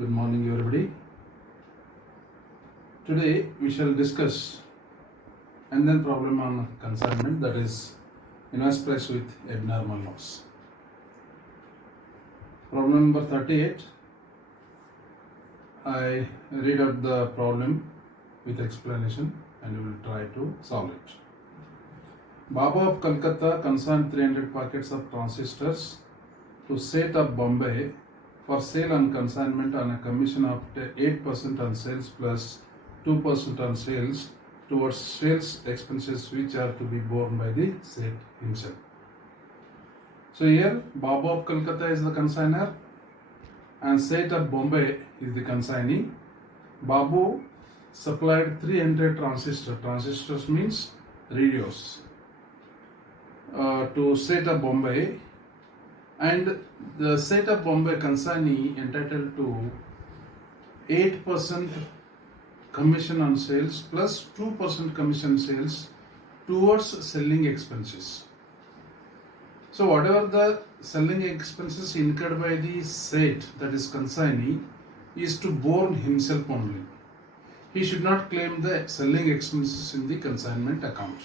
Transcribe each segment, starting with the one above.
Good morning, everybody. Today we shall discuss and then problem on consignment, that is invoice price with abnormal loss. Problem number 38. I read out the problem with explanation and we will try to solve it. Babu of Calcutta consigned 300 packets of transistors to Set of Bombay for sale on consignment on a commission of 8% on sales plus 2% on sales towards sales expenses which are to be borne by the Seth himself. So here Babu of Calcutta is the consignor and Seth of Bombay is the consignee. Babu supplied 300 transistors. Transistors means radios to Seth of Bombay, and the Seth of Bombay consignee entitled to 8% commission on sales plus 2% commission sales towards selling expenses. So whatever the selling expenses incurred by the Seth, that is consignee, is to borne himself only. He should not claim the selling expenses in the consignment account.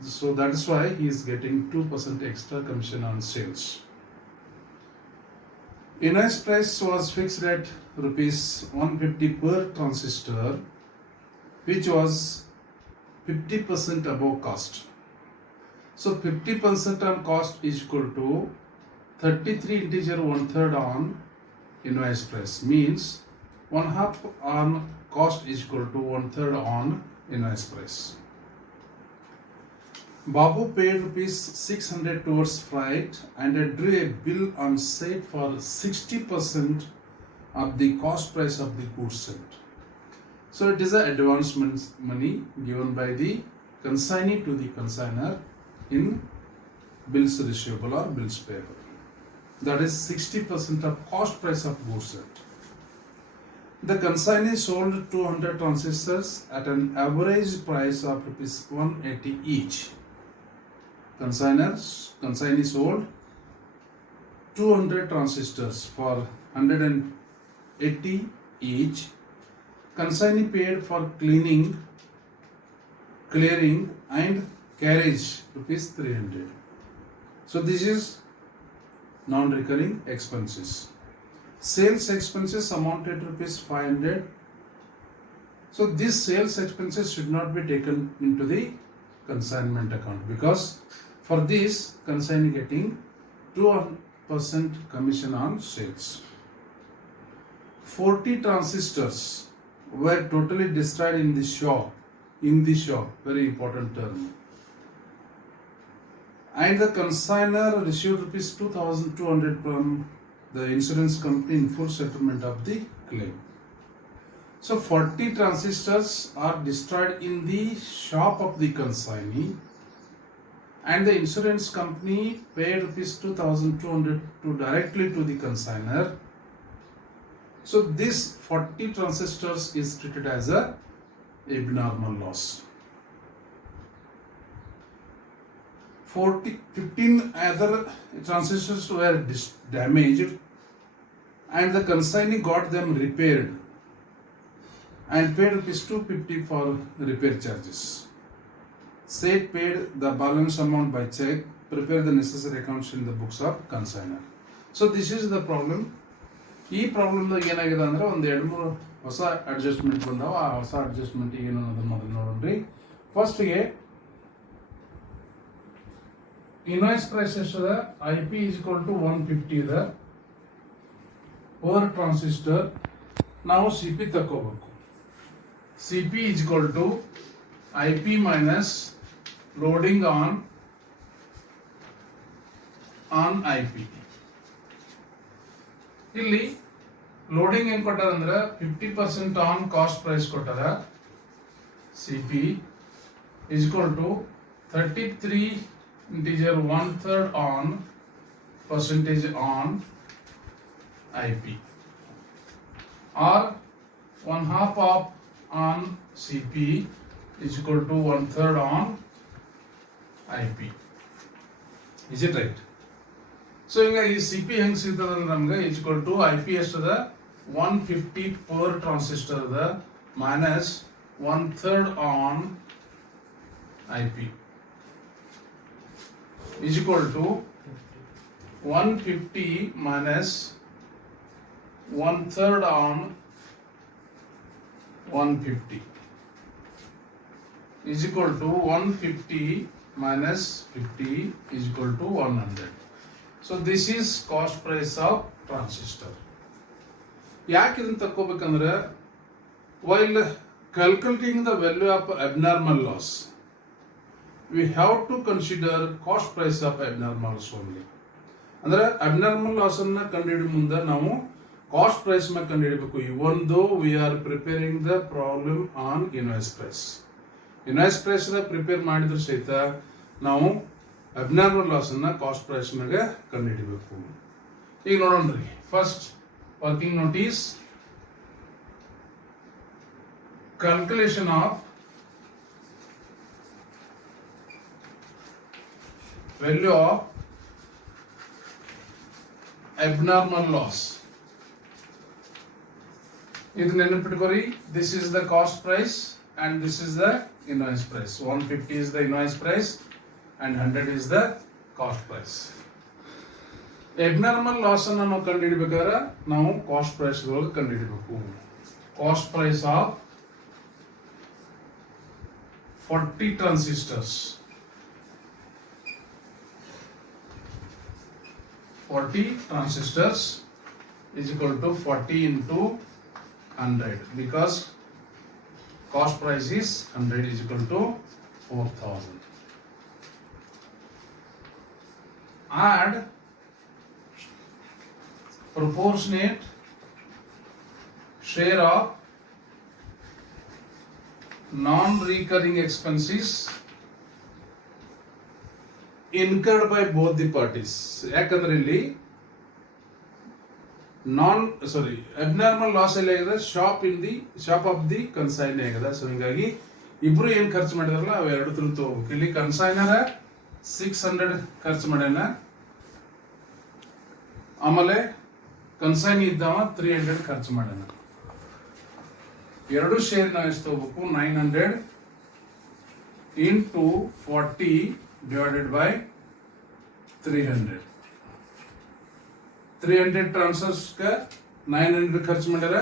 So that is why he is getting 2% extra commission on sales. Invoice price was fixed at rupees 150 per transistor, which was 50% above cost. So 50% on cost is equal to 33 integer 1/3 on invoice price, means 1/2 on cost is equal to 1/3 on invoice price. Babu paid rupees 600 towards freight and drew a bill on Seth for 60% of the cost price of the goods sent. So it is an advancement money given by the consignee to the consignor in bills receivable or bills payable. That is 60% of cost price of goods sent. The consignee sold 200 transistors at an average price of rupees 180 each. Consignee sold 200 transistors for 180 each. Consignee paid for clearing and carriage rupees 300. So this is non-recurring expenses. Sales expenses amounted to rupees 500. So these sales expenses should not be taken into the consignment account, because for this consignee getting 2% commission on sales. 40 transistors were totally destroyed in the shop. Very important term. And the consignor received rupees 2,200 from the insurance company in full settlement of the claim. So 40 transistors are destroyed in the shop of the consignee, and the insurance company paid rupees 2,200 directly to the consignor. So this 40 transistors is treated as a abnormal loss. 15 other transistors were damaged, and the consignee got them repaired and paid rupees 250 for repair charges. Seth paid the balance amount by check, prepare the necessary accounts in the books of consignor. So this is the problem. ಈ ಪ್ರಾಬ್ಲಮ್ ಏನಾಗಿದೆ ಅಂದ್ರೆ ಒಂದು 2-3 ಹೊಸ ಅಡ್ಜಸ್ಟ್ಮೆಂಟ್ ಬಂದಾವ. ಆ ಹೊಸ ಅಡ್ಜಸ್ಟ್ಮೆಂಟ್ ಏನು ಅನ್ನೋದನ್ನ ಮೊದಲು ನೋಡೋಣ್ರಿ. ಫಸ್ಟ್ಗೆ ಇನ್ವಾಯ್ಸ್ ಪ್ರೈಸ್ ಎಷ್ಟದ? IP is equal to 150 ಇದೆ ಪರ್ ಟ್ರಾನ್ಸಿಸ್ಟರ್. ನಾವು CP ತಗೋಬೇಕು. CP is equal to IP minus loading on IP. ಇಲ್ಲಿ ಲೋಡಿಂಗ್ ಏನು ಕೊಟ್ಟಾರ ಅಂದ್ರೆ 50% ಆನ್ ಕಾಸ್ಟ್ ಪ್ರೈಸ್ ಕೊಟ್ಟಾರ. CP is equal to 33 integer 1/3 on percentage on IP, or 1/2 of on CP is equal to 1/3 on IP. Is it right? So ಈಗ ಈ C P ಹೆಂಗೆ ಸಿಗ್ತದೆ ಅಂದ್ರೆ ನಮ್ಗೆ ಈಕ್ವಲ್ ಟು ಐ ಪಿ ಎಷ್ಟದ 150 per ಟ್ರಾನ್ಸಿಸ್ಟರ್ ಅದ minus 1/3 on IP is equal to 150 minus 1/3 on 150 is equal to 150 minus 50 is equal to 100. So this is cost price of transistor. ಯಾಕೆ ಇದನ್ನ ತಕ್ಕೋಬೇಕಂದ್ರೆ while calculating the value of abnormal loss we have to consider cost price of abnormal loss only. ಅಂದ್ರೆ abnormal loss ಅನ್ನ ಕಂಡುಹಿಡಿಯುವ ಮುಂದೆ ನಾವು cost price ನ ಕಂಡುಹಿಡಬೇಕು. even though we are preparing the problem on invoice price ನ prepare ಮಾಡಿದ್ರು ಸಹಿತ ನಾವು ಅಬ್ನಾರ್ಮಲ್ ಲಾಸ್ ಅನ್ನ ಕಾಸ್ಟ್ ಪ್ರೈಸ್ ನಾಗ ಕಂಡುಹಿಡಬೇಕು. ಈಗ ನೋಡೋಣ್ರಿ, first working notice calculation of value of abnormal loss. ಇದು ನೆನಪಿಟ್ಕೋರಿ, this is the cost price and this is the invoice price. 150 is the invoice price and 100 is the cost price. abnormal loss ಅನ್ನು ನಾವು ಕಂಡುಹಿಡಬೇಕಾದ್ರೆ ನಾವು cost price ಒಳಗೆ ಕಂಡುಹಿಡಬೇಕು. Cost price of 40 transistors 40 transistors is equal to 40 into 100 because cost price is 100 is equal to 4000. Add proportionate share of non-recurring expenses incurred by both the parties. ಯಾಕಂದ್ರೆ ಇಲ್ಲಿ abnormal loss ಎಲ್ಲ ಆಗಿದೆ, ಶಾಪ್ ಆಫ್ ದಿ ಕನ್ಸೈನ್ ಆಗಿದೆ. ಸೊ ಹಿಂಗಾಗಿ ಇಬ್ರು ಏನ್ ಖರ್ಚು ಮಾಡಿದಾರಲ್ಲ ಅವ ಎರಡು ತಗೋಬೇಕು. ಇಲ್ಲಿ ಕನ್ಸೈನರ 600 ಖರ್ಚು ಮಾಡ್ಯಾನ, ಆಮೇಲೆ ಕನ್ಸೈನ್ ಇದ್ದವ 300 ಖರ್ಚು ಮಾಡ್ಯಾನ. ಎರಡು ಶೇರ್ ನಾವು ಎಷ್ಟು ತಗೋಬೇಕು, 900 into 40 divided by 300. 300 ಟ್ರಾನ್ಸಿಸ್ಟರ್ಸ್ 900 ಖರ್ಚು ಮಾಡ್ಯಾರ.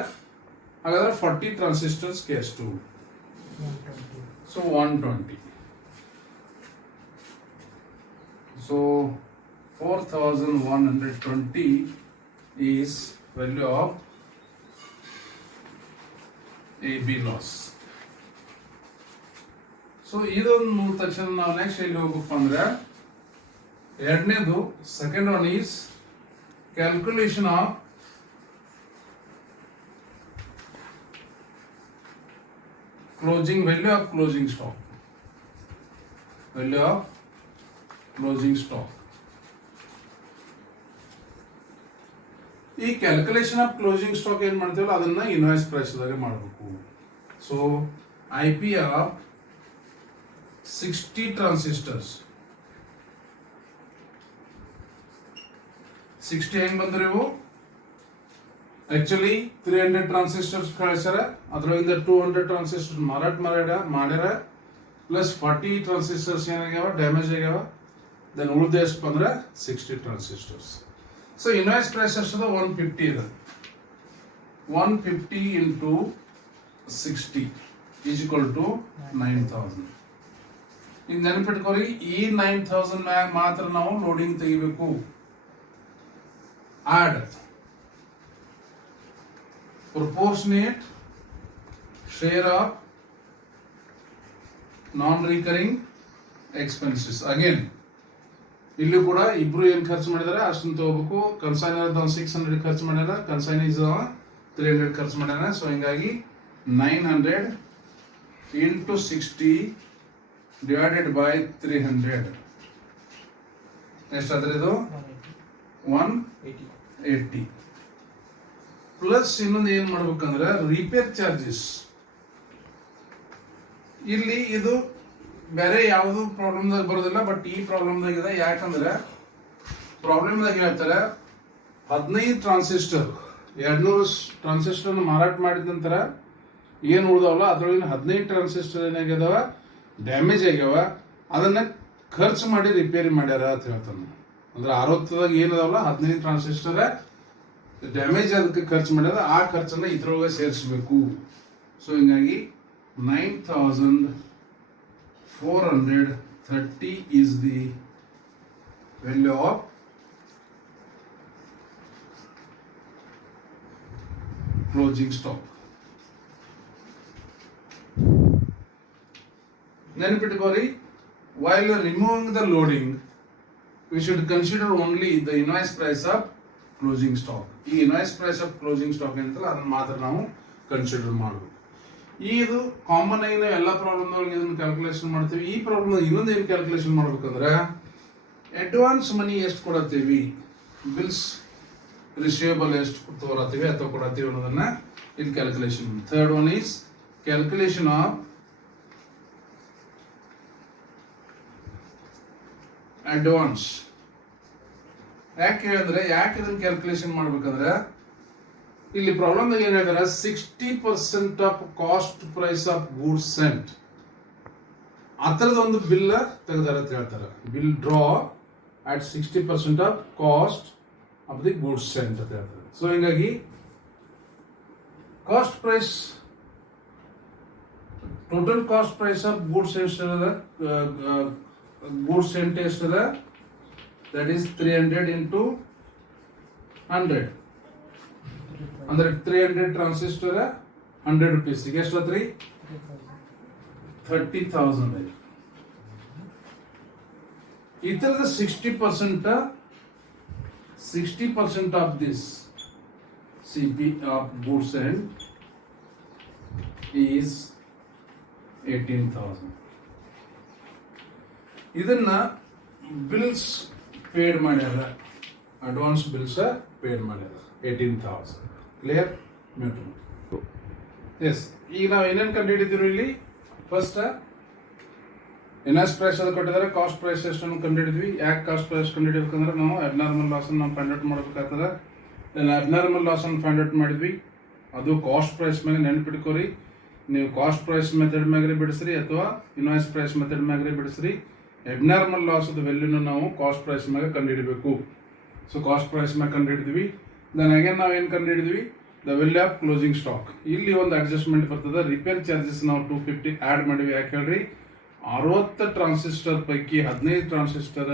ಹಾಗಾದ್ರೆ 40 ಟ್ರಾನ್ಸಿಸ್ಟರ್ಸ್ ಎಷ್ಟು? ಸೊ 120. ಸೊ 4120 is value of AB loss. So ಇದೊಂದು ಮೂರು ತಕ್ಷಣ ನಾವು ನೆಕ್ಸ್ಟ್ ಎಲ್ಲಿ ಹೋಗ್ಬೇಕು ಅಂದ್ರೆ ಎರಡನೇದು second one is calculation of closing value of closing stock. ಈ ಕ್ಯಾಲ್ಕುಲೇಷನ್ ಆಫ್ ಕ್ಲೋಸಿಂಗ್ ಸ್ಟಾಕ್ ಏನ್ ಮಾಡ್ತೀವಲ್ಲ ಅದನ್ನ ಇನ್ವಾಯ್ಸ್ ಪ್ರೈಸ್ ದಾಗ ಮಾಡಬೇಕು. ಸೊ IP ಆಫ್ 60 ಟ್ರಾನ್ಸಿಸ್ಟರ್ಸ್ 60 ಹೆಂಗ್ ಬಂದ್ರೆ ಇವು ಆಕ್ಚುಲಿ 300 ಟ್ರಾನ್ಸಿಸ್ಟರ್ಸ್ ಕಳಿಸ್ಯಾರ, ಅದರೊಳಗಿಂದ 200 ಟ್ರಾನ್ಸಿಸ್ಟರ್ ಮಾಡ್ಯಾರ ಪ್ಲಸ್ 40 ಟ್ರಾನ್ಸಿಸ್ಟರ್ಸ್ ಏನಾಗ್ಯಾವ ಡ್ಯಾಮೇಜ್ ಆಗ್ಯಾವ. ದೆನ್ ಉಳಿದ ಎಷ್ಟು ಬಂದ್ರೆ 60 ಟ್ರಾನ್ಸಿಸ್ಟರ್ಸ್. ಸೊ ಇನ್ವಾಯ್ಸ್ ಪ್ರೈಸ್ ಎಷ್ಟದ 150 ಇದೆ. 150 into 60 is equal to 9000. ಈಗ ನೆನಪಿಟ್ಕೋರಿ, ಈ 9000 ಮ್ಯಾಗ ಮಾತ್ರ ನಾವು ಲೋಡಿಂಗ್ ತೆಗಿಬೇಕು. Add proportionate share of non recurring expenses. Again ಇಲ್ಲಿ ಕೂಡ ಇಬ್ರು ಏನ್ ಖರ್ಚು ಮಾಡಿದಾರೆ ಅಷ್ಟನ್ನು ತಗೋಬೇಕು. ಕನ್ಸೈನರ್ 600 ಖರ್ಚು ಮಾಡ್ಯಾರ, ಕನ್ಸೈನರ್ 300 ಖರ್ಚು ಮಾಡ್ಯಾರ. ಸೊ ಹಿಂಗಾಗಿ 900 into 60 divided by 300 ಎಷ್ಟಾದ್ರೆ ಇದು 180. ಪ್ಲಸ್ ಇನ್ನೊಂದು ಏನ್ ಮಾಡ್ಬೇಕಂದ್ರೆ ರಿಪೇರ್ ಚಾರ್ಜಸ್. ಇಲ್ಲಿ ಇದು ಬೇರೆ ಯಾವುದು ಪ್ರಾಬ್ಲಮ್ದಾಗ ಬರೋದಿಲ್ಲ, ಬಟ್ ಈ ಪ್ರಾಬ್ಲಮ್ದಾಗ ಇದೆ. ಯಾಕಂದ್ರೆ ಪ್ರಾಬ್ಲಮ್ದಾಗ ಹೇಳ್ತಾರೆ 15 ಟ್ರಾನ್ಸಿಸ್ಟರ್ 200 ಟ್ರಾನ್ಸಿಸ್ಟರ್ ಮಾರಾಟ ಮಾಡಿದ ನಂತರ ಏನು ಉಳ್ದಾವಲ್ಲ ಅದ್ರೊಳಗಿನ 15 ಟ್ರಾನ್ಸಿಸ್ಟರ್ ಏನಾಗ್ಯದವ ಡ್ಯಾಮೇಜ್ ಆಗ್ಯಾವ, ಅದನ್ನ ಖರ್ಚು ಮಾಡಿ ರಿಪೇರಿ ಮಾಡ್ಯಾರ ಅಂತ ಹೇಳ್ತಾನೆ. ಅಂದ್ರೆ 60ದಾಗ ಏನದಾವಲ್ಲ 15 ಟ್ರಾನ್ಸಿಸ್ಟರ್ ಡ್ಯಾಮೇಜ್ ಅದಕ್ಕೆ ಖರ್ಚು ಮಾಡ್ಯಾರ, ಆ ಖರ್ಚನ್ನ ಇದ್ರೊಳಗೆ ಸೇರಿಸಬೇಕು. ಸೊ ಹಿಂಗಾಗಿ 9430 is the value of closing stock. ನೆನಪಿಟ್ಕೋರಿ, while removing the loading we should consider only the invoice price of closing stock. ಈ invoice price of closing stock ಅಂತಲ್ಲ ಅದನ್ನ ಮಾತ್ರ ನಾವು ಕನ್ಸಿಡರ್ ಮಾಡಬೇಕು. ಇದು ಕಾಮನ್ ಆಗಿ ನಾವು ಎಲ್ಲ ಪ್ರಾಬ್ಲಮ್ ಒಳಗೆ ಇದನ್ನ ಕ್ಯಾಲ್ಕುಲೇಷನ್ ಮಾಡ್ತೀವಿ. ಈ ಪ್ರಾಬ್ಲಮ್ ಇನ್ನೊಂದು ಏನು ಕ್ಯಾಲ್ಕುಲೇಷನ್ ಮಾಡ್ಬೇಕಂದ್ರೆ ಅಡ್ವಾನ್ಸ್ ಮನಿ ಎಷ್ಟು ಕೊಡತ್ತೀವಿ, ಬಿಲ್ಸ್ ರಿಸೀವಬಲ್ ಎಷ್ಟು ತೋರತ್ತೀವಿ ಅಥವಾ ಕೊಡತ್ತೀವಿ ಅನ್ನೋದನ್ನ ಇಲ್ಲಿ calculation. Third one is calculation of advance. ಯಾಕೆ ಹೇಳಿದ್ರೆ ಇದನ್ನ ಕ್ಯಾಲ್ಕುಲೇಷನ್ ಮಾಡ್ಬೇಕಂದ್ರೆ ಇಲ್ಲಿ ಪ್ರಾಬ್ಲಮ್ ಏನ್ ಹೇಳಿದಾರೆ 60% of cost price of goods sent ಆ ಥರದ ಒಂದು ಬಿಲ್ ತೆಗೆದಾರೆ ಅಂತ ಹೇಳ್ತಾರೆ. Bill draw at 60% of cost of the goods sent ಅಂತ ಹೇಳ್ತಾರೆ. ಸೊ ಹಿಂಗಾಗಿ cost price total cost price of goods ಎಷ್ಟದ, ಗೂಡ್ಸ್ ಸೆಂಟ್ ಎಷ್ಟದ, ದಟ್ ಈಸ್ 300 into 100 ಅಂದ್ರೆ 300 ಟ್ರಾನ್ಸಿಸ್ಟರ್ 100 rupees ಎಷ್ಟತ್ರಿ 30,000. ಇತರದ 60% of this CP of goods and is 18,000. ಇದನ್ನ bills paid ಮಾಡ್ಯಾರ, ಅಡ್ವಾನ್ಸ್ ಬಿಲ್ಸ್ ಪೇಡ್ ಮಾಡ್ಯಾರ 18,000. ಕ್ಲಿಯರ್? ಎಸ್. ಈಗ ನಾವು ಏನೇನು ಕಂಡು ಹಿಡಿದಿರು ಇಲ್ಲಿ, ಫಸ್ಟ್ ಇನ್ವಾಯ್ಸ್ ಪ್ರೈಸ್ ಅದು ಕೊಟ್ಟಿದ್ದಾರೆ, ಕಾಸ್ಟ್ ಪ್ರೈಸ್ ಎಷ್ಟನ್ನು ಕಂಡು ಹಿಡಿದ್ವಿ. ಯಾಕೆ ಕಾಸ್ಟ್ ಪ್ರೈಸ್ ಕಂಡು ಹಿಡಿಬೇಕಂದ್ರೆ ನಾವು ಅಬ್ನಾರ್ಮಲ್ ಲಾಸ್ ನಾವು ಫೈಂಡ್ ಔಟ್ ಮಾಡಬೇಕಾಗ್ತದೆ. ಅಬ್ನಾರ್ಮಲ್ ಲಾಸ್ ಅನ್ನು ಫೈಂಡ್ ಔಟ್ ಮಾಡಿದ್ವಿ, ಅದು ಕಾಸ್ಟ್ ಪ್ರೈಸ್ ಮೇಲೆ ನೆನ್ಪಿಟ್ಕೋರಿ. ನೀವು ಕಾಸ್ಟ್ ಪ್ರೈಸ್ ಮೆಥಡ್ ಮ್ಯಾಗ್ರೆ ಬಿಡಿಸ್ರಿ ಅಥವಾ ಇನ್ವಾಯ್ಸ್ ಪ್ರೈಸ್ ಮೆಥಡ್ ಮ್ಯಾಗ್ರೆ ಬಿಡಿಸ್ರಿ, ಅಬ್ನಾರ್ಮಲ್ ಲಾಸ್ ವ್ಯಾಲ್ಯೂನ ನಾವು ಕಾಸ್ಟ್ ಪ್ರೈಸ್ ಮ್ಯಾಗ ಕಂಡು ಹಿಡಬೇಕು. ಸೊ ಕಾಸ್ಟ್ ಪ್ರೈಸ್ ಮ್ಯಾಗ ಕಂಡು ಹಿಡಿದ್ವಿ. ದೆನ್ ಅಗೇನ್ ನಾವು ಏನು ಕಂಡು ಹಿಡಿದ್ವಿ, the value of closing stock. ಇಲ್ಲಿ ಒಂದು ಅಡ್ಜಸ್ಟ್ಮೆಂಟ್ ಬರ್ತದೆ. ರಿಪೇರ್ ಚಾರ್ಜಸ್ ನಾವು 250 ಆ್ಯಡ್ ಮಾಡಿವಿ. ಯಾಕೆ ಹೇಳ್ರಿ, 60 ಟ್ರಾನ್ಸಿಸ್ಟರ್ ಪೈಕಿ 15 ಟ್ರಾನ್ಸಿಸ್ಟರ್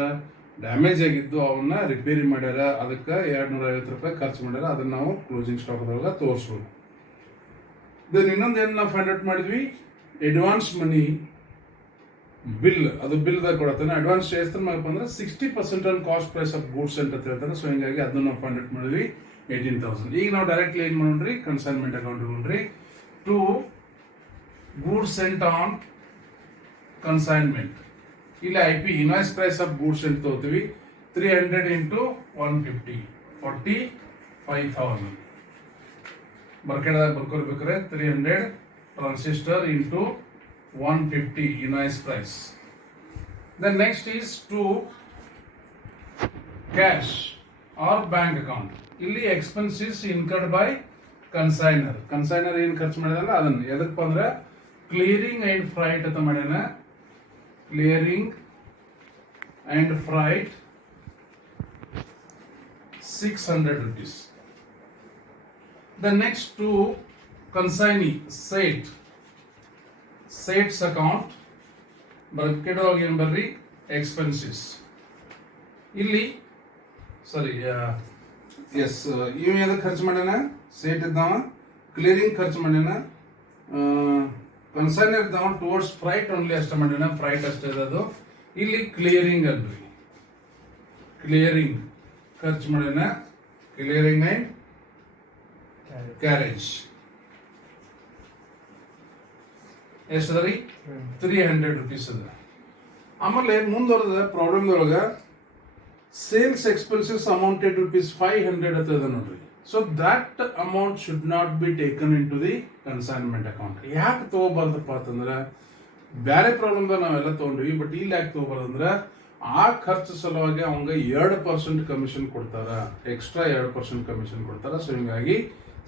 ಡ್ಯಾಮೇಜ್ ಆಗಿದ್ದು ಅವನ್ನ ರಿಪೇರಿ ಮಾಡ್ಯಾರ, ಅದಕ್ಕೆ 250 ರೂಪಾಯಿ ಖರ್ಚು ಮಾಡ್ಯಾರ. ಅದನ್ನ ನಾವು ಕ್ಲೋಸಿಂಗ್ ಸ್ಟಾಕ್ ಒಳಗೆ ತೋರಿಸ್ಬೋದು. ದೆನ್ ಇನ್ನೊಂದು ಏನು ನಾವು ಫೈಂಡ್ ಔಟ್ ಮಾಡಿದ್ವಿ, ಅಡ್ವಾನ್ಸ್ ಮನಿ ಬಿಲ್, ಅದು ಬಿಲ್ದಾಗ ಕೊಡತ್ತಾನೆ. ಅಡ್ವಾನ್ಸ್ ಎಷ್ಟು ಅಂದ್ರೆ 60% on cost price of goods ಅಂತ ಹೇಳ್ತಾನೆ. ಸೊ ಹಿಂಗಾಗಿ ಅದನ್ನ ನಾವು ಫೈಂಡ್ ಔಟ್ ಮಾಡಿದ್ವಿ 18,000. ಈಗ ನಾವು ಡೈರೆಕ್ಟ್ಲಿ ಏನ್ ಮಾಡೋಣ್ರಿ, ಕನ್ಸೈನ್ಮೆಂಟ್ ಅಕೌಂಟ್ ತಗೊಂಡ್ರಿ. To goods sent on consignment, ಇಲ್ಲಿ IP invoice price of goods sent ತಗೋತೀವಿ. 300 into 150 45,000. ಬರ್ಕೆಡ್ದಾಗ ಬರ್ಕೊಳ್ಬೇಕಾದ್ರೆ 300 transistor into 150 invoice price. Then next is to cash or bank account. ಇಲ್ಲಿ expenses incurred by consignor. Consignor ಏನು ಖರ್ಚು ಮಾಡಿದಲ್ಲ ಅದನ್ನ ಎದಕ್ಕೆ ಅಂದ್ರೆ ಕ್ಲಿಯರಿಂಗ್ ಅಂಡ್ ಫ್ರೈಟ್ ಅಂತ ಮಾಡ್ಯಾನ. Clearing and freight 600 rupees. The next to consignee ಸೇಟ್ಸ್ ಅಕೌಂಟ್ ಬರ್ಕೆಡೋಗಿ ಏನು ಬರ್ರಿ ಎಕ್ಸ್ಪೆನ್ಸಿಸ್. ಇಲ್ಲಿ ಸಾರಿ ಎಸ್ ಇವ್ ಎದಕ್ಕೆ ಖರ್ಚು ಮಾಡ್ಯಾನ, ಸೇಟ್ ಇದ್ದಾವ ಕ್ಲಿಯರಿಂಗ್ ಖರ್ಚು ಮಾಡ್ಯಾನ. ಕನ್ಸೈನರ್ ಇದ್ದಾವ ಟುವರ್ಡ್ಸ್ ಫ್ರೈಟ್ ಓನ್ಲಿ ಅಷ್ಟೇ ಮಾಡ್ಯಾನ, ಫ್ರೈಟ್ ಅಷ್ಟೇ ಇರೋದು. ಇಲ್ಲಿ ಕ್ಲಿಯರಿಂಗ್ ಅಲ್ರಿ, ಕ್ಲಿಯರಿಂಗ್ ಖರ್ಚು ಮಾಡ್ಯಾನ, ಕ್ಲಿಯರಿಂಗ್ ಅಂಡ್ ಕ್ಯಾರೇಜ್ ಎಷ್ಟು ಅದ ರೀ 300 rupees ಅದ. ಆಮೇಲೆ ಮುಂದುವರೆದ ಪ್ರಾಬ್ಲಮ್ ಒಳಗ ಸೇಲ್ಸ್ ಎಕ್ಸ್ಪೆನ್ಸಸ್ ಅಮೌಂಟೆಡ್ ₹500 ಅಂತ ಅದ ನೋಡ್ರಿ. So that amount should not be taken into the consignment account. ಯಾಕೆ ತಗೋಬಾರ್ದಪ್ಪ ಅಂತಂದ್ರೆ ಬೇರೆ ಪ್ರಾಬ್ಲಮ್ದಾಗ ನಾವೆಲ್ಲ ತಗೊಂಡ್ವಿ, ಬಟ್ ಇಲ್ಲಿ ಯಾಕೆ ತಗೋಬಾರ್ದು ಅಂದ್ರೆ ಆ ಖರ್ಚು ಸಲುವಾಗಿ ಅವಂಗ 2% ಕಮಿಷನ್ ಕೊಡ್ತಾರ, ಎಕ್ಸ್ಟ್ರಾ 2% ಕಮಿಷನ್ ಕೊಡ್ತಾರ. ಸೊ ಹಿಂಗಾಗಿ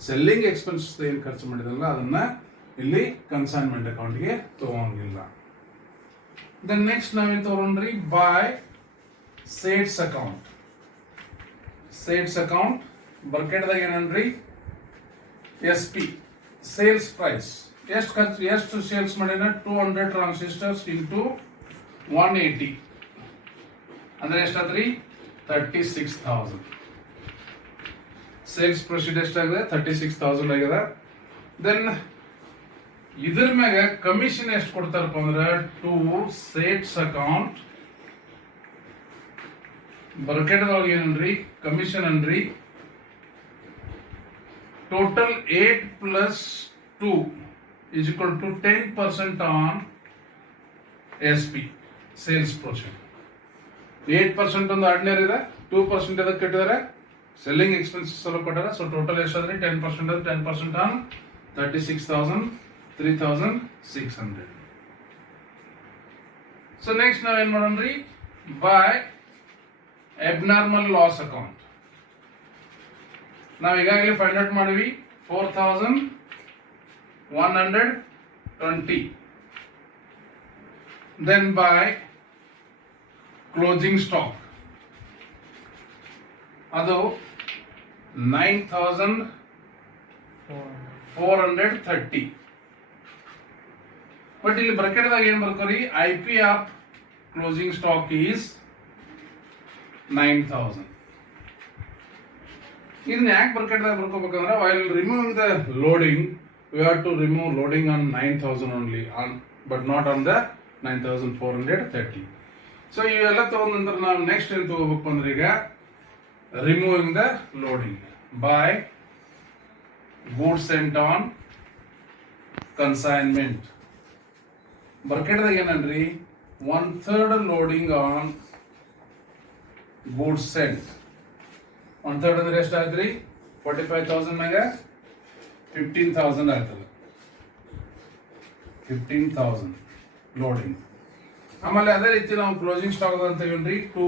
ಸೆಲ್ಲಿಂಗ್ ಎಕ್ಸ್ಪೆನ್ಸಸ್ ಏನು ಖರ್ಚು ಮಾಡಿದಲ್ಲ ಅದನ್ನ ಇಲ್ಲಿ ಕನ್ಸೈನ್ಮೆಂಟ್ ಅಕೌಂಟ್ಗೆ ತಗೊಂಗಿಲ್ಲ. ದೆನ್ ನೆಕ್ಸ್ಟ್ ನಾವೇನ್ ತಗೊಂಡ್ರಿ, by sales account. Sales account ಬರ್ಕೆಟ್ದಾಗ ಏನನ್ರಿ, ಎಸ್ ಪಿ ಸೇಲ್ಸ್ ಪ್ರೈಸ್ ಎಷ್ಟು ಸೇಲ್ಸ್ ಮಾಡಿನ 200 ಟ್ರಾನ್ಸಿಸ್ಟರ್ಸ್ ಇಂಟು 180 ಅಂದ್ರೆ ಎಷ್ಟಾದ್ರಿ 36,000. ಸೇಲ್ಸ್ ಪ್ರೊಸೀಡ್ ಎಷ್ಟಾಗಿದೆ 36,000 ಆಗಿದೆ. ದೆನ್ ಇದ್ರ ಮ್ಯಾಗ ಕಮಿಷನ್ ಎಷ್ಟು ಕೊಡ್ತಾರಪ್ಪ ಅಂದ್ರೆ ಟು ಸೇಲ್ಸ್ ಅಕೌಂಟ್ ಬರ್ಕೆಟ್ದೊಳಗೆ ಏನನ್ರಿ ಕಮಿಷನ್ ಅನ್ರಿ ಟೋಟಲ್ 8 plus 2 is equal to 10% on SP sales proceed. 8% ಒಂದು ಆರ್ಡಿನರಿ ಇದೆ, 2% ಅದಕ್ಕೆ ಕಟ್ಟಿದ್ದಾರೆ, ಸೆಲ್ಲಿಂಗ್ ಎಕ್ಸ್ಪೆನ್ಸಸ್ ಎಲ್ಲ ಕೊಟ್ಟಾರೆ. ಸೊ ಟೋಟಲ್ ಎಷ್ಟಾದ್ರಿ 10% ಅದು 10% ಆನ್ 36,000, 3,600. ಸೊ ನೆಕ್ಸ್ಟ್ ನಾವೇನ್ ಮಾಡೋಣ್ರಿ, ಬೈ ಅಬ್ನಾರ್ಮಲ್ ಲಾಸ್ ಅಕೌಂಟ್. ನಾವು ಈಗಾಗಲೇ ಫೈಂಡ್ ಔಟ್ ಮಾಡಿವಿ 4,120. ದೆನ್ ಬೈ ಕ್ಲೋಸಿಂಗ್ ಸ್ಟಾಕ್ ಅದು 9,430. ಬಟ್ ಇಲ್ಲಿ ಬ್ರಾಕೆಟ್ದಾಗ ಏನ್ ಬರ್ಕೋರಿ, I P of closing stock is 9,000. ಇದನ್ನ ಯಾಕೆ ಬ್ರಾಕೆಟ್ದಾಗ ಬರ್ಕೋಬೇಕಂದ್ರೆ while removing the loading we have to remove loading on 9,000 only, but not on the 9,430. So ಇವೆಲ್ಲ ತಗೊಂಡ ನಂತರ ನಾವು ನೆಕ್ಸ್ಟ್ ಏನು ತಗೋಬೇಕು ಅಂದ್ರೆ ಈಗ removing the loading by goods sent on consignment. ಬರ್ಕೆಟ್ದಾಗ ಏನನ್ರಿ 1/3 ಲೋಡಿಂಗ್ ಆನ್ ಗೂಡ್ಸ್ ಸೆಂಟ್. 1/3 ಅಂದ್ರೆ ಎಷ್ಟಾದ್ರಿ 45,000 ಮ್ಯಾಗ 15,000 ಆಗ್ತದೆ. 15,000 ಲೋಡಿಂಗ್. ಆಮೇಲೆ ಅದೇ ರೀತಿ ನಾವು ಕ್ಲೋಸಿಂಗ್ ಸ್ಟಾಕ್ ಅಂತ ಹೇಳ್ರಿ to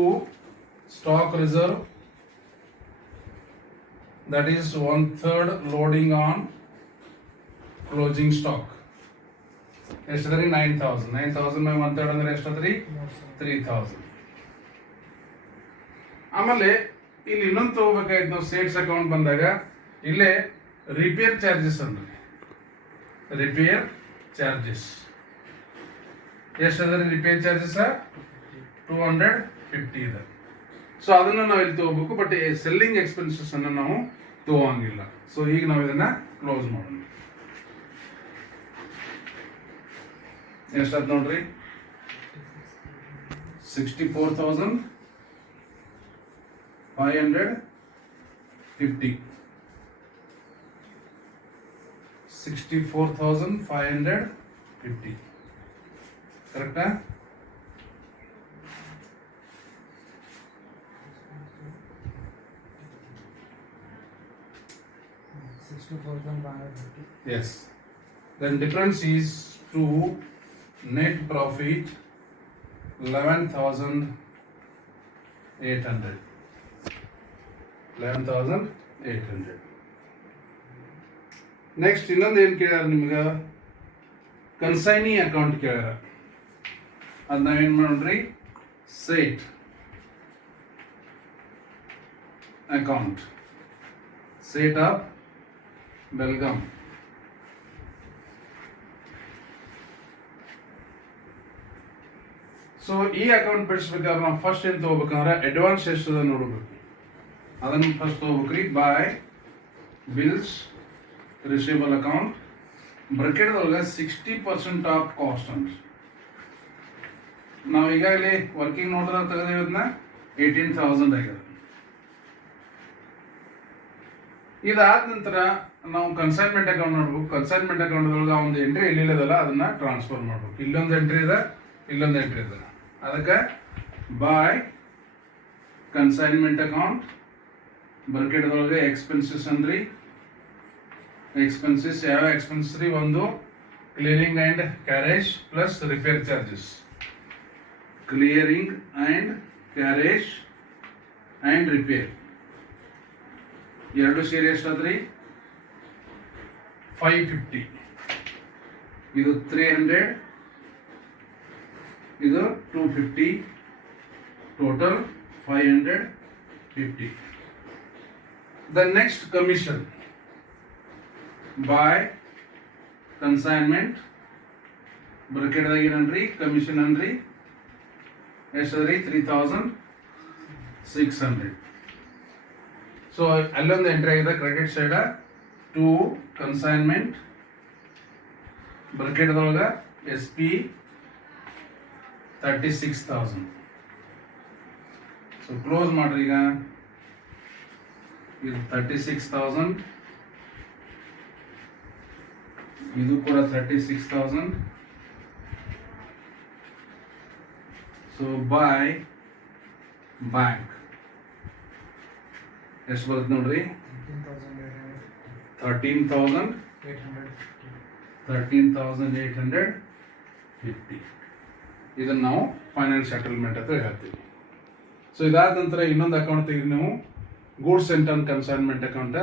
stock reserve, that is 1/3 loading on closing stock. ಎಷ್ಟದ್ರಿ 9,000. 9,000 ಮ್ಯಾಗ 1/3 ಅಂದ್ರೆ ಎಷ್ಟದ್ರಿ 3,000. ಆಮೇಲೆ ಇಲ್ಲಿ ಇನ್ನೊಂದು ತಗೋಬೇಕಾಯ್ತು ನಾವು ಸೇಲ್ಸ್ ಅಕೌಂಟ್ ಬಂದಾಗ, ಇಲ್ಲೇ ರಿಪೇರ್ ಚಾರ್ಜಸ್ ಅಂದ್ರೆ ರಿಪೇರ್ ಚಾರ್ಜಸ್ ಎಷ್ಟದ ರಿಪೇರ್ ಚಾರ್ಜಸ್ 250 ಇದೆ. ಸೊ ಅದನ್ನ ನಾವು ಇಲ್ಲಿ ತಗೋಬೇಕು, ಬಟ್ ಸೆಲ್ಲಿಂಗ್ ಎಕ್ಸ್ಪೆನ್ಸಸ್ ಅನ್ನ ನಾವು ತಗೋಂಗಿಲ್ಲ. ಸೊ ಈಗ ನಾವು ಇದನ್ನ ಕ್ಲೋಸ್ ಮಾಡೋಣ. ಎಷ್ಟಾದ್ ನೋಡ್ರಿ 64,550. 64,550 ಕರೆಕ್ಟಾ? Yes. Then difference is to net profit 11,800. 11,800. ನೆಕ್ಸ್ಟ್ ಇನ್ನೊಂದು ಏನು ಕೇಳ್ಯಾರ ನಿಮ್ಗೆ, ಕನ್ಸೈನಿ ಅಕೌಂಟ್ ಕೇಳ್ಯಾರ. ಅದು ನಾವೇನು ಮಾಡೋಣ್ರಿ, ಸೇಟ್ ಅಕೌಂಟ್, ಸೇಟ್ ಆಫ್ ಬೆಲ್ಗಾಮ್. ಸೊ ಈ ಅಕೌಂಟ್ ಬಿಡಿಸ್ಬೇಕಾದ್ರೆ ನಾವು ಫಸ್ಟ್ ಏನು ತಗೋಬೇಕಂದ್ರೆ ಅಡ್ವಾನ್ಸ್ ಎಷ್ಟದ ನೋಡ್ಬೇಕು. ಅದನ್ನು ಫಸ್ಟ್ ತಗೋಬೇಕ್ರಿ. ಬೈ ಬಿಲ್ಸ್ ರಿಸೀವಬಲ್ ಅಕೌಂಟ್ ಬ್ರಾಕೆಟ್ದೊಳಗೆ 60% ಆಫ್ ಕಾಸ್ಟ್ ಅಂತ ನಾವು ಈಗಾಗಲೇ ವರ್ಕಿಂಗ್ ನೋಡ್ರ ತೆಗೆದಿರೋದನ್ನ 18,000 ಆಗಿದೆ. ಇದಾದ ನಂತರ ನಾವು ಕನ್ಸೈನ್ಮೆಂಟ್ ಅಕೌಂಟ್ ನೋಡ್ಬೇಕು. ಕನ್ಸೈನ್ಮೆಂಟ್ ಅಕೌಂಟ್ ಒಳಗೆ ಒಂದು ಎಂಟ್ರಿ ಎಲ್ಲಿಲ್ಲದಲ್ಲ ಅದನ್ನ ಟ್ರಾನ್ಸ್ಫರ್ ಮಾಡ್ಬೇಕು. ಇಲ್ಲೊಂದು ಎಂಟ್ರಿ ಇದೆ, ಇಲ್ಲೊಂದು ಎಂಟ್ರಿ ಇದೆ. ಅದಕ್ಕೆ ಬೈ ಕನ್ಸೈನ್ಮೆಂಟ್ ಅಕೌಂಟ್ ಬ್ರಾಕೆಟ್ದೊಳಗೆ ಎಕ್ಸ್ಪೆನ್ಸಸ್ ಅಂದ್ರಿ. ಎಕ್ಸ್ಪೆನ್ಸಸ್ ಯಾವ ಎಕ್ಸ್ಪೆನ್ಸ್ ರೀ, ಒಂದು clearing and carriage plus repair charges. clearing and carriage and repair. ಎರಡು ಸೇರಿ ಎಷ್ಟಾದ್ರಿ 550. ಇದು 300, ಇದು 250, total 550. The next commission by consignment bracket ದಾಗ ಏನನ್ರಿ ಕಮಿಷನ್ ಅನ್ರಿ ಎಷ್ಟದ್ರಿ 3600. ಸೊ ಅಲ್ಲೊಂದು ಎಂಟ್ರಿ ಆಗಿದೆ credit side to consignment bracket ದೊಳಗ SP 36,000. ಸೊ ಕ್ಲೋಸ್ ಮಾಡ್ರಿ ಈಗ ಇದು 36,000, ಇದು ಕೂಡ 36,000. ಸೊ ಬೈ ಬ್ಯಾಂಕ್ ಎಷ್ಟು ಬರುತ್ತೆ ನೋಡ್ರಿ 13,850. ಇದನ್ನ ನಾವು ಫೈನಲ್ ಸೆಟಲ್ಮೆಂಟ್ ಅಂತ ಹೇಳ್ತೀವಿ. ಸೊ ಇದಾದ ನಂತರ ಇನ್ನೊಂದು ಅಕೌಂಟ್ ತೆಗೆದು ನೀವು ಗೂಡ್ಸ್ ಅಂಡ್ ಕನ್ಸೈನ್ಮೆಂಟ್ ಅಕೌಂಟ್,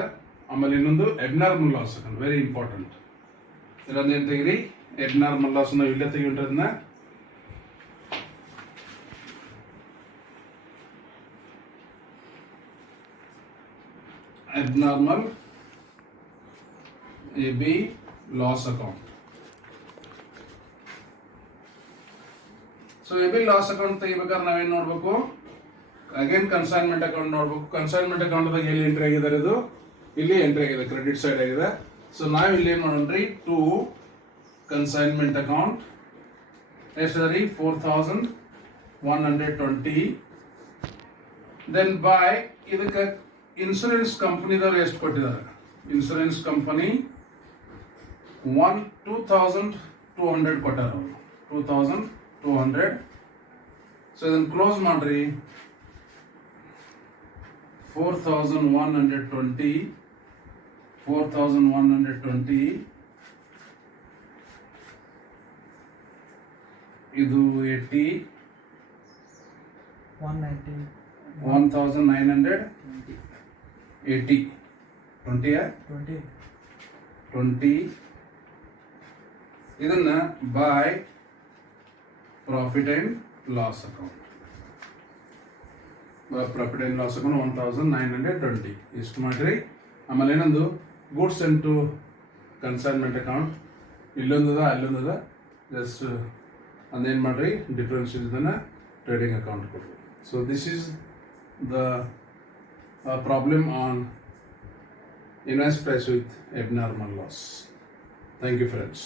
ಆಮೇಲೆ ಇನ್ನೊಂದು abnormal loss account, very important. ಇದೊಂದು ಏನು ತೆಗಿರಿ ಎಬ್ನಾರ್ಮಲ್ ಲಾಸ್ ನಾವು ಇಲ್ಲೇ ತೆಗಿಯೋದ್ರನ್ನ abnormal AB loss account. So AB loss account ತೆಗಿಬೇಕಾದ್ರೆ ನಾವೇನ್ ನೋಡ್ಬೇಕು, ಅಗೇನ್ ಕನ್ಸೈನ್ಮೆಂಟ್ ಅಕೌಂಟ್ ನೋಡ್ಬೇಕು. ಕನ್ಸೈನ್ಮೆಂಟ್ ಅಕೌಂಟ್ ದಾಗ ಎಲ್ಲಿ ಎಂಟ್ರಿ ಆಗಿದ್ದಾರೆ, ಇದು ಇಲ್ಲಿ ಎಂಟ್ರಿ ಆಗಿದೆ, ಕ್ರೆಡಿಟ್ ಸೈಡ್ ಆಗಿದೆ. ಸೊ ನಾವು ಇಲ್ಲಿ ಏನ್ ಮಾಡೋಣ್ರಿ, ಟು ಕನ್ಸೈನ್ಮೆಂಟ್ ಅಕೌಂಟ್ ಎಷ್ಟದ್ರಿ 4,120. ದೆನ್ ಬೈ ಇದಕ್ಕೆ ಇನ್ಶೂರೆನ್ಸ್ ಕಂಪನಿದವ್ರು ಎಷ್ಟು ಕೊಟ್ಟಿದ್ದಾರೆ, ಇನ್ಶೂರೆನ್ಸ್ ಕಂಪನಿ 2,200 ಕೊಟ್ಟಾರ ಅವರು, 2,200. ಸೊ ಇದನ್ನು ಕ್ಲೋಸ್ ಮಾಡ್ರಿ 4,120, ಇದು 80, 1,980, 20. ಇದನ್ನ by profit and loss account, profit and loss account 1,920 ಇಷ್ಟು ಮಾಡ್ರಿ. ಆಮೇಲೆ ಏನೊಂದು goods and to consignment account ಇಲ್ಲೊಂದದ ಅಲ್ಲೊಂದದ, ಜಸ್ಟ್ ಅಂದೇನು ಮಾಡ್ರಿ ಡಿಫ್ರೆನ್ಸ್ ಇದನ್ನ ಟ್ರೇಡಿಂಗ್ ಅಕೌಂಟ್ ಕೊಡ್ರಿ. So this is the problem on invoice price with abnormal loss. Thank you friends.